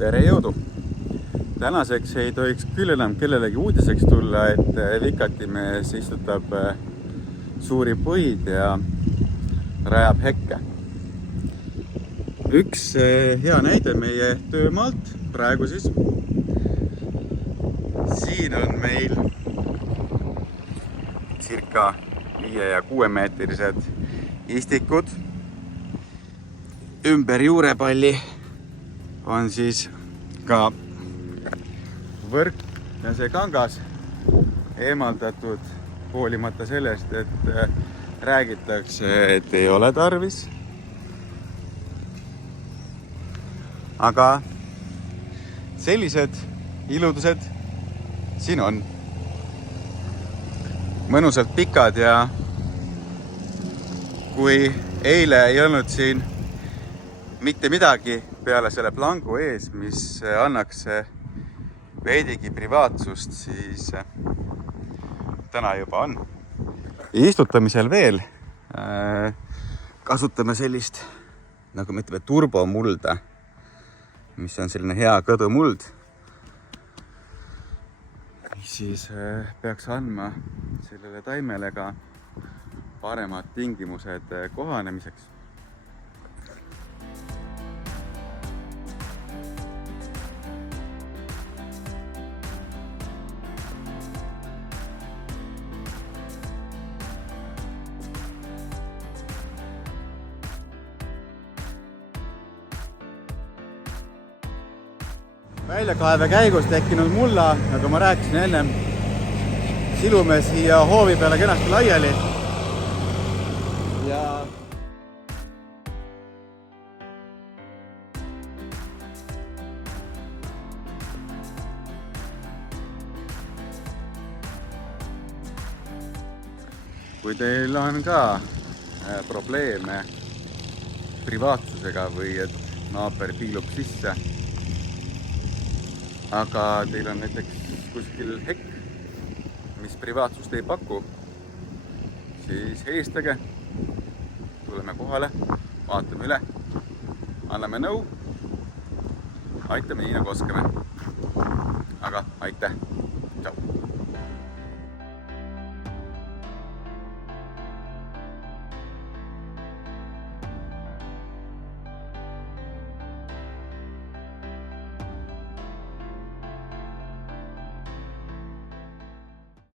tere jõudu! Tänaseks ei tohiks küll enam kellelegi uudiseks tulla, et Vikatimees istutab suuri puid ja rajab hekke. Üks hea näide meie töömaalt praegu siis. Siin on meil circa 5 ja 6 meetrised istikud. Ümber juurepalli on siis ka võrk ja see kangas eemaldatud hoolimata sellest, et räägitakse, et ei ole tarvis. Aga sellised iludused siin on. Mõnusalt pikad ja kui eile ei olnud siin mitte midagi peale selle plangu ees, mis annaks veidigi privaatsust, siis täna juba on. Istutamisel veel kasutame sellist, nagu me ütleme, turbomulda, mis on selline hea kõdumuld. Siis peaks andma sellele taimele ka paremad tingimused kohanemiseks. Väljakaeve käigus tekkinud mulla, nagu ma rääkisin ennem, silume siia hoovi peale kenasti laiali. Ja kui teil on ka probleeme privaatsusega või et naaber piilub sisse, aga teil on näiteks kuskil hekk, mis privaatsust ei paku, siis helistage, tuleme kohale, vaatame üle, anname nõu, aitame nii nagu oskame. Aga aitäh!